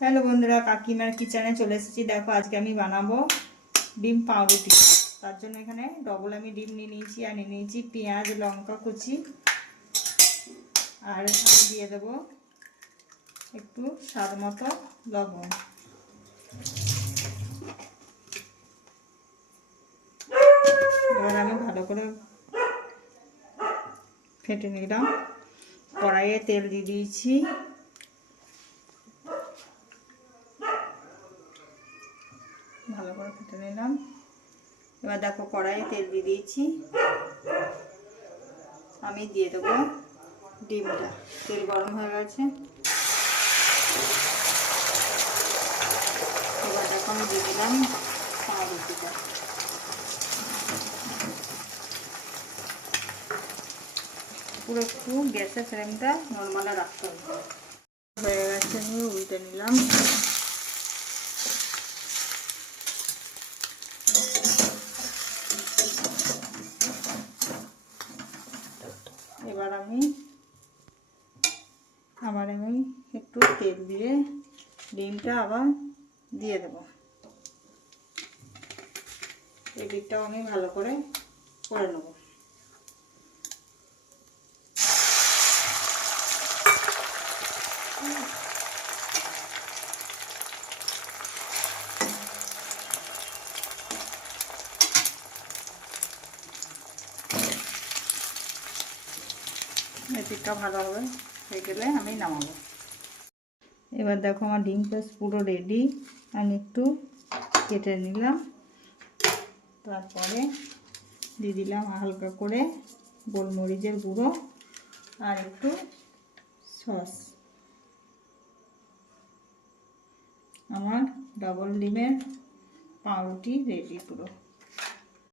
Hello বন্ধুরা, কাকিমার কিচেনে চলে এসেছি। দেখো আজকে আমি বানাবো ডিম পাউরুটি। তার জন্য এখানে ডবল আমি ডিম নিয়ে নিয়েছি, আর নিয়ে নিয়েছি পেঁয়াজ লঙ্কা কুচি, আর আমি দিয়ে দেবো একটু স্বাদ মতো লবণ। এবার আমি ভালো করে ফেটে নিলাম। কড়াইয়ে তেল দিয়ে দিয়েছি, ভালো করে ফেটে নিলাম। এবার দেখো কড়াইয়ে তেল দিয়ে দিয়েছি, আমি দিয়ে দেবো ডিমটা। তেল গরম হয়ে গেছে, এবার দেখো আমি দিয়ে দিলাম পাউরুটিটা। পুরো একটু গ্যাসের ফ্লেমটা নর্মালে রাখতে হবে। হয়ে গেছে, আমি উল্টে নিলাম। এবার আমি একটু তেল দিয়ে ডিমটা আবার দিয়ে দেব। এই দিকটাও আমি ভালো করে নেব। এই দিকটা ভালোভাবে হয়ে গেলে আমি নামাবো। এবার দেখো আমার ডিম পেস্ট পুরো রেডি। আমি একটু কেটে নিলাম, তারপরে দিয়ে দিলাম হালকা করে গোলমরিচের গুঁড়ো আর একটু সস। আমার ডবল ডিমের পাউরুটি রেডি পুরো।